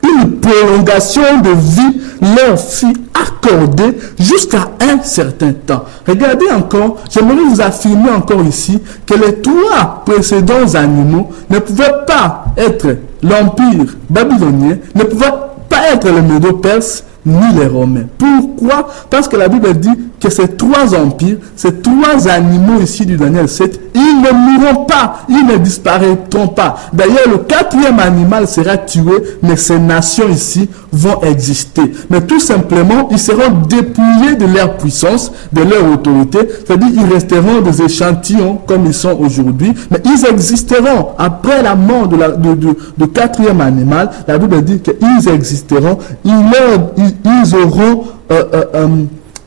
une prolongation de vie leur fut accordée jusqu'à un certain temps. Regardez encore, j'aimerais vous affirmer encore ici que les trois précédents animaux ne pouvaient pas être l'empire babylonien, ne pouvaient pas être les Médo-Perses, ni les Romains. Pourquoi? Parce que la Bible dit que ces trois empires, ces trois animaux ici du Daniel 7, ils ne mourront pas, ils ne disparaîtront pas. D'ailleurs, le quatrième animal sera tué, mais ces nations ici vont exister. Mais tout simplement, ils seront dépouillés de leur puissance, de leur autorité, c'est-à-dire ils resteront des échantillons comme ils sont aujourd'hui, mais ils existeront après la mort du quatrième animal. La Bible dit qu'ils existeront, ils auront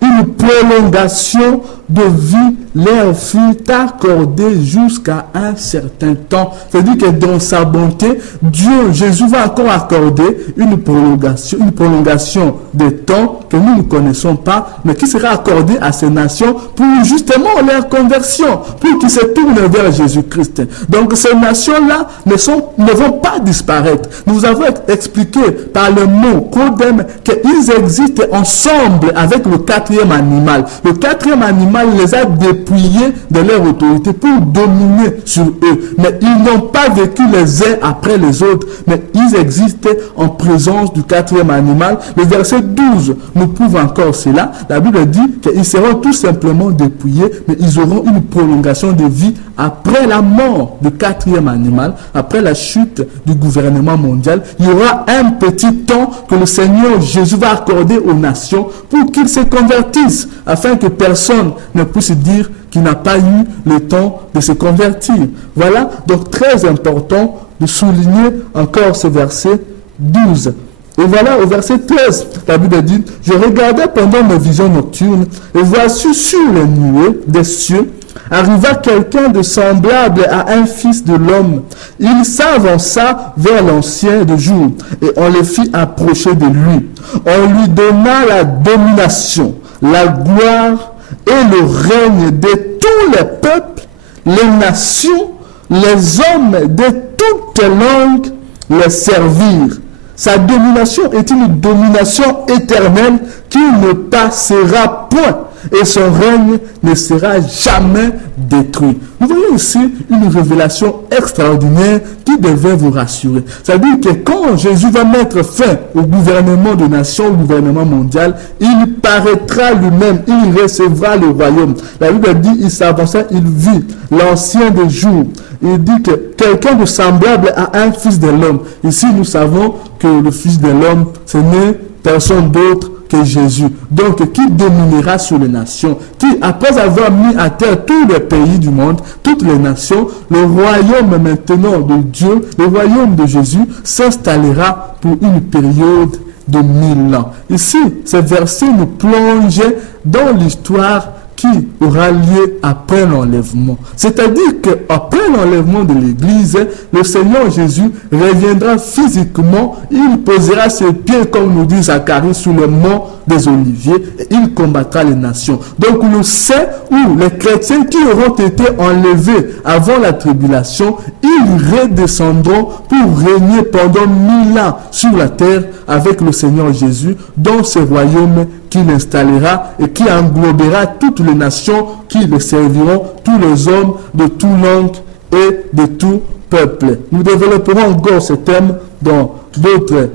une prolongation de vie leur fut accordée jusqu'à un certain temps. C'est-à-dire que dans sa bonté, Dieu, Jésus va encore accorder une prolongation de temps que nous ne connaissons pas, mais qui sera accordée à ces nations pour justement leur conversion, pour qu'ils se tournent vers Jésus-Christ. Donc ces nations-là ne vont pas disparaître. Nous avons expliqué par le mot Kodem qu'ils existent ensemble avec le quatrième animal. Le quatrième animal les a dépouillés de leur autorité pour dominer sur eux. Mais ils n'ont pas vécu les uns après les autres, mais ils existent en présence du quatrième animal. Le verset 12 nous prouve encore cela. La Bible dit qu'ils seront tout simplement dépouillés, mais ils auront une prolongation de vie après la mort du quatrième animal, après la chute du gouvernement mondial. Il y aura un petit temps que le Seigneur Jésus va accorder aux nations pour qu'ils se convertissent, afin que personne ne puisse dire qu'il n'a pas eu le temps de se convertir. Voilà, donc très important de souligner encore ce verset 12. Et voilà, au verset 13, la Bible dit, « Je regardais pendant mes visions nocturnes, et voici sur les nuées des cieux, arriva quelqu'un de semblable à un fils de l'homme. Il s'avança vers l'ancien de jour, et on le fit approcher de lui. On lui donna la domination, la gloire et le règne de tous les peuples, les nations, les hommes de toutes langues les servirent. » Sa domination est une domination éternelle qui ne passera point et son règne ne sera jamais détruit. Nous voyons ici une révélation extraordinaire qui devait vous rassurer. C'est-à-dire que quand Jésus va mettre fin au gouvernement de nations, au gouvernement mondial, il paraîtra lui-même, il recevra le royaume. La Bible dit, il s'avança, il vit l'ancien des jours. Il dit que quelqu'un de semblable à un fils de l'homme. Ici, nous savons que le fils de l'homme, ce n'est personne d'autre que Jésus. Donc, qui dominera sur les nations, qui, après avoir mis à terre tous les pays du monde, toutes les nations, le royaume maintenant de Dieu, le royaume de Jésus, s'installera pour une période de 1000 ans. Ici, ce verset nous plonge dans l'histoire qui aura lieu après l'enlèvement. C'est-à-dire qu'après l'enlèvement de l'Église, le Seigneur Jésus reviendra physiquement, il posera ses pieds, comme nous dit Zacharie, sur le mont des Oliviers, et il combattra les nations. Donc le saint ou les chrétiens qui auront été enlevés avant la tribulation, ils redescendront pour régner pendant 1000 ans sur la terre avec le Seigneur Jésus dans ce royaume qu'il installera et qui englobera toutes les nations qui le serviront, tous les hommes de toute langue et de tout peuple. Nous développerons encore ce thème dans d'autres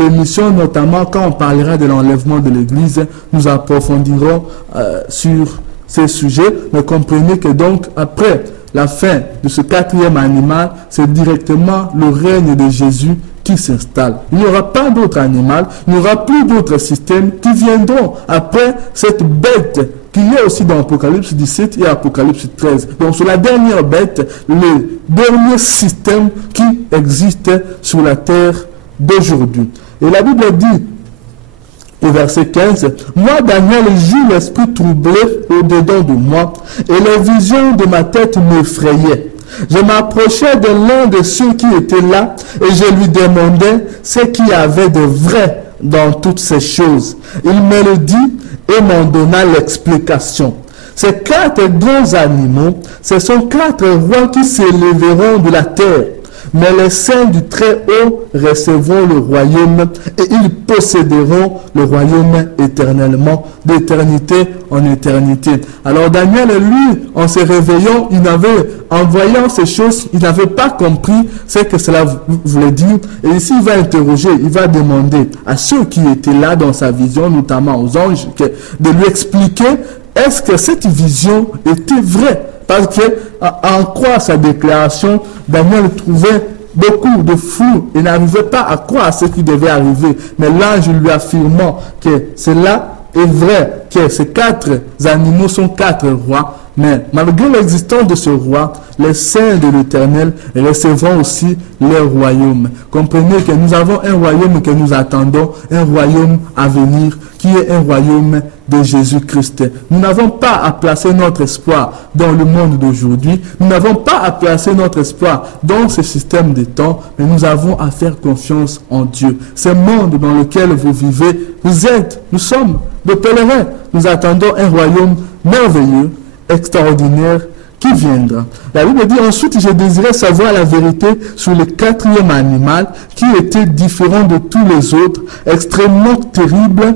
émissions, notamment quand on parlera de l'enlèvement de l'Église, nous approfondirons sur ces sujets. Mais comprenez que donc, après la fin de ce quatrième animal, c'est directement le règne de Jésus qui s'installe. Il n'y aura pas d'autre animal, il n'y aura plus d'autres systèmes qui viendront après cette bête qu'il y a aussi dans Apocalypse 17 et Apocalypse 13. Donc c'est la dernière bête, le dernier système qui existe sur la terre d'aujourd'hui. Et la Bible dit au verset 15, « Moi, Daniel, j'eus l'esprit troublé au-dedans de moi, et les visions de ma tête m'effrayaient. Je m'approchai de l'un de ceux qui étaient là, et je lui demandai ce qu'il y avait de vrai dans toutes ces choses. Il me le dit et m'en donna l'explication. Ces 4 grands animaux, ce sont 4 rois qui s'élèveront de la terre. Mais les saints du Très-Haut recevront le royaume et ils posséderont le royaume éternellement, d'éternité en éternité. » Alors Daniel, lui, en se réveillant, en voyant ces choses, il n'avait pas compris ce que cela voulait dire. Et ici, il va interroger, il va demander à ceux qui étaient là dans sa vision, notamment aux anges, de lui expliquer est-ce que cette vision était vraie. Parce que, en croire sa déclaration, Daniel trouvait beaucoup de flou et n'arrivait pas à croire à ce qui devait arriver. Mais l'ange lui affirmant que cela est vrai, que ces 4 animaux sont 4 rois. Mais malgré l'existence de ce roi, les saints de l'Éternel recevront aussi leur royaume. Comprenez que nous avons un royaume que nous attendons, un royaume à venir, qui est un royaume de Jésus-Christ. Nous n'avons pas à placer notre espoir dans le monde d'aujourd'hui. Nous n'avons pas à placer notre espoir dans ce système de temps, mais nous avons à faire confiance en Dieu. Ce monde dans lequel vous vivez, nous sommes de pèlerins. Nous attendons un royaume merveilleux, extraordinaire, qui viendra. La Bible dit ensuite, je désirais savoir la vérité sur le 4e animal qui était différent de tous les autres, extrêmement terrible,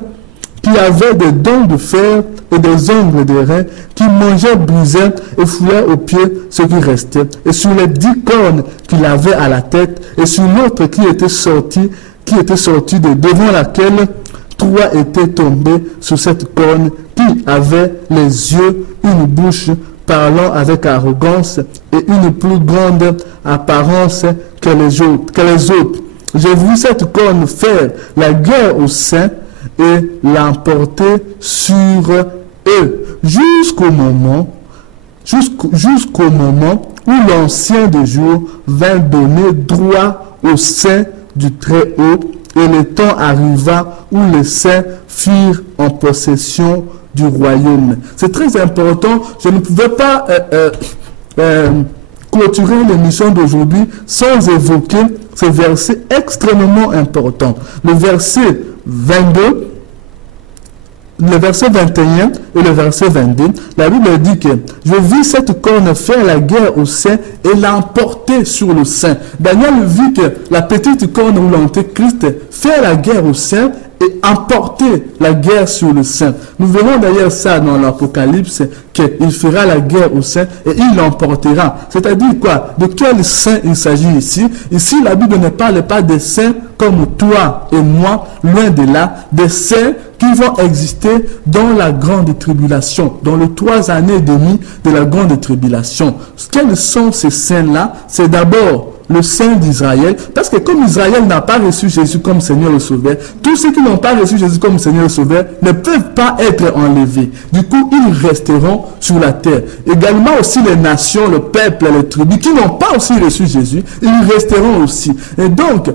qui avait des dents de fer et des ongles de rein, qui mangeait, brisait et foulait aux pieds ce qui restait. Et sur les 10 cornes qu'il avait à la tête, et sur l'autre qui était sorti de devant laquelle 3 étaient tombés sur cette corne, qui avait les yeux, une bouche, parlant avec arrogance et une plus grande apparence que les autres. J'ai vu cette corne faire la guerre aux saints et l'emporter sur eux jusqu'au moment où l'ancien de jour vint donner droit au sein du Très-Haut, et le temps arriva où les saints firent en possession du royaume. C'est très important. Je ne pouvais pas clôturer l'émission d'aujourd'hui sans évoquer ce verset extrêmement important. Le verset 22, le verset 21 et le verset 22, la Bible dit que je vis cette corne faire la guerre au saint et l'emporter sur le saint. Daniel vit que la petite corne ou l'antéchrist fait la guerre au saint et emporter la guerre sur le saint. Nous verrons d'ailleurs ça dans l'Apocalypse, qu'il fera la guerre au saint et il l'emportera. C'est-à-dire quoi? De quel saint il s'agit ici? Ici, la Bible ne parle pas des saints comme toi et moi, loin de là, des saints qui vont exister dans la grande tribulation, dans les 3 années et demie de la grande tribulation. Quels sont ces saints-là? C'est d'abord le Saint d'Israël, parce que comme Israël n'a pas reçu Jésus comme Seigneur et Sauveur, tous ceux qui n'ont pas reçu Jésus comme Seigneur et Sauveur ne peuvent pas être enlevés. Du coup, ils resteront sur la terre. Également aussi les nations, le peuple, les tribus qui n'ont pas aussi reçu Jésus, ils resteront aussi. Et donc,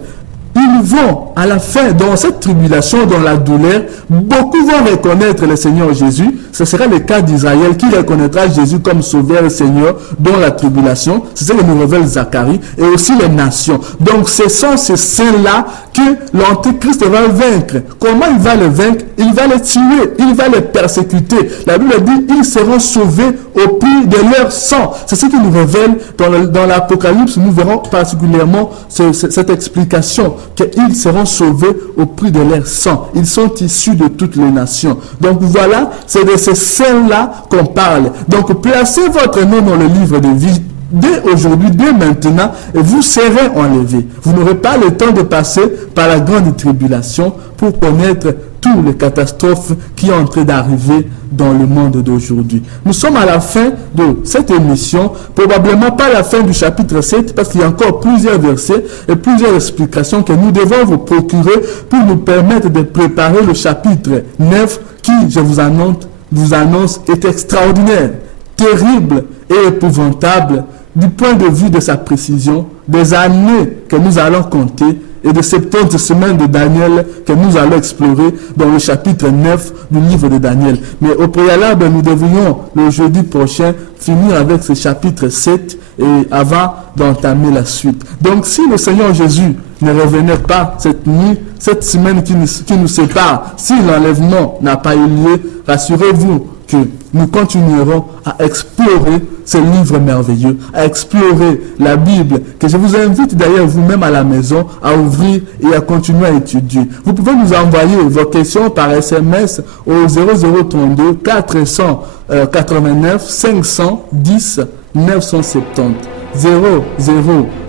ils vont, à la fin, dans cette tribulation, dans la douleur, beaucoup vont reconnaître le Seigneur Jésus. Ce sera le cas d'Israël qui reconnaîtra Jésus comme Sauveur et Seigneur dans la tribulation. C'est ce que nous révèle Zacharie. Et aussi les nations. Donc, ce sont ces saints-là que l'Antéchrist va vaincre. Comment il va les vaincre? Il va les tuer. Il va les persécuter. La Bible dit, ils seront sauvés au prix de leur sang. C'est ce qui nous révèle dans l'Apocalypse. Nous verrons particulièrement cette explication, qu'ils seront sauvés au prix de leur sang. Ils sont issus de toutes les nations. Donc voilà, c'est de ces saints-là qu'on parle. Donc placez votre nom dans le livre de vie dès aujourd'hui, dès maintenant, et vous serez enlevés. Vous n'aurez pas le temps de passer par la grande tribulation pour connaître toutes les catastrophes qui sont en train d'arriver dans le monde d'aujourd'hui. Nous sommes à la fin de cette émission, probablement pas la fin du chapitre 7, parce qu'il y a encore plusieurs versets et plusieurs explications que nous devons vous procurer pour nous permettre de préparer le chapitre 9 qui, je vous annonce, est extraordinaire, terrible et épouvantable du point de vue de sa précision, des années que nous allons compter et de 70 semaines de Daniel que nous allons explorer dans le chapitre 9 du livre de Daniel. Mais au préalable, nous devrions le jeudi prochain finir avec ce chapitre 7 et avant d'entamer la suite. Donc si le Seigneur Jésus ne revenait pas cette nuit, cette semaine qui nous sépare, si l'enlèvement n'a pas eu lieu, rassurez-vous que nous continuerons à explorer ce livre merveilleux, à explorer la Bible, que je vous invite d'ailleurs vous-même à la maison à ouvrir et à continuer à étudier. Vous pouvez nous envoyer vos questions par SMS au 0032 489 510 970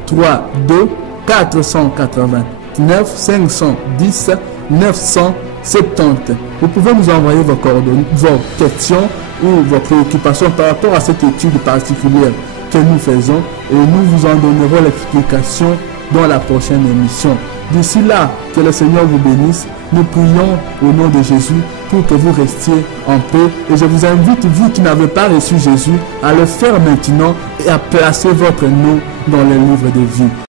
0032 489 510 970. Vous pouvez nous envoyer vos coordonnées, vos questions ou vos préoccupations par rapport à cette étude particulière que nous faisons et nous vous en donnerons l'explication dans la prochaine émission. D'ici là, que le Seigneur vous bénisse. Nous prions au nom de Jésus pour que vous restiez en paix. Et je vous invite, vous qui n'avez pas reçu Jésus, à le faire maintenant et à placer votre nom dans les livres de vie.